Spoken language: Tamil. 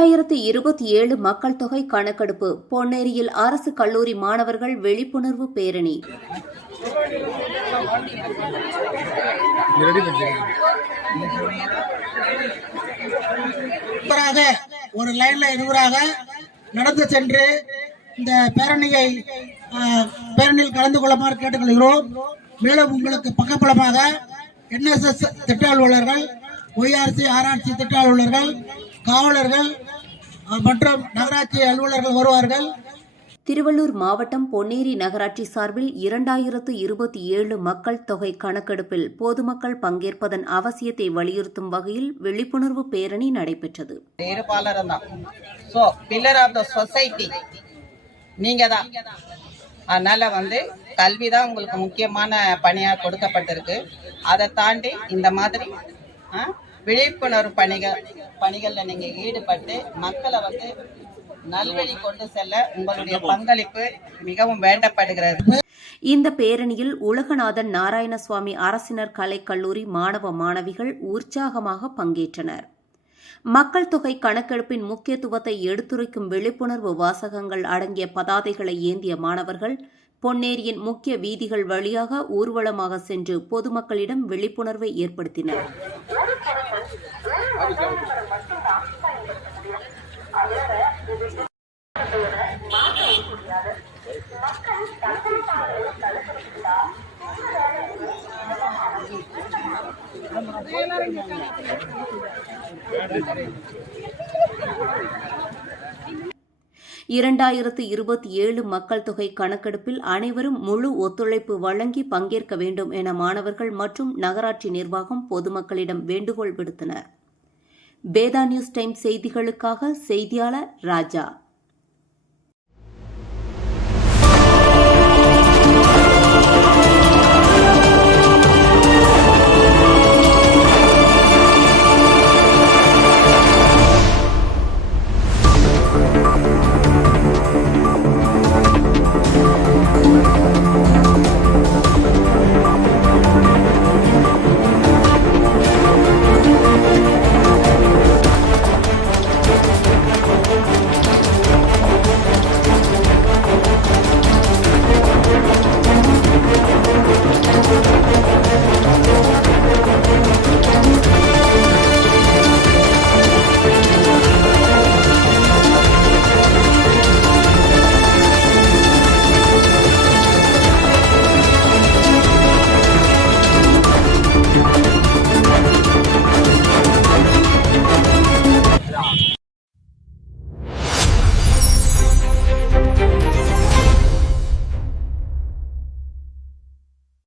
2027 மக்கள் தொகை கணக்கெடுப்பு பொன்னேரியில் அரசு கல்லூரி மாணவர்கள் விழிப்புணர்வு பேரணி. ஒரு லைன்ல இருவராக நடந்து சென்று இந்த பேரணியில் கலந்து கொள்ளுமாறு கேட்டுக்கொள்கிறோம். மேலும் உங்களுக்கு பக்கபலமாக NSS திட்ட அலுவலர்கள், ORC RRC திட்ட அலுவலர்கள், காவலர்கள் மற்றும் நகராட்சி அலுவலர்கள் வருவார்கள். திருவள்ளூர் மாவட்டம் பொன்னேரி நகராட்சி சார்பில் 2027 மக்கள் தொகை கணக்கெடுப்பில் பொதுமக்கள் பங்கேற்பதன் அவசியத்தை வலியுறுத்தும் வகையில் விழிப்புணர்வு பேரணி நடைபெற்றது. அதனால கல்விதான் உங்களுக்கு முக்கியமான பணியா கொடுக்கப்பட்டிருக்கு. அதை தாண்டி இந்த மாதிரி விழிப்புணர்வு பணிகள்ல நீங்க ஈடுபட்டு மக்களை நல்வழி கொண்டு செல்ல உங்களுடைய பங்களிப்பு மிகவும் வேண்டப்படுகிறது. இந்த பேரணியில் உலகநாதன் நாராயணசுவாமி அரசினர் கலைக்கல்லூரி மாணவ மாணவிகள் உற்சாகமாக பங்கேற்றனர். மக்கள் தொகை கணக்கெடுப்பின் முக்கியத்துவத்தை எடுத்துரைக்கும் விழிப்புணர்வு வாசகங்கள் அடங்கிய பதாதைகளை ஏந்திய மாணவர்கள் பொன்னேரியின் முக்கிய வீதிகள் வழியாக ஊர்வலமாக சென்று பொதுமக்களிடம் விழிப்புணர்வை ஏற்படுத்தினர். (2027) மக்கள் தொகை கணக்கெடுப்பில் அனைவரும் முழு ஒத்துழைப்பு வழங்கி பங்கேற்க வேண்டும் என மாணவர்கள் மற்றும் நகராட்சி நிர்வாகம் பொதுமக்களிடம் வேண்டுகோள் விடுத்தனர். வேதா நியூஸ் டைம் செய்திகளுக்காக செய்தியாளர் ராஜா.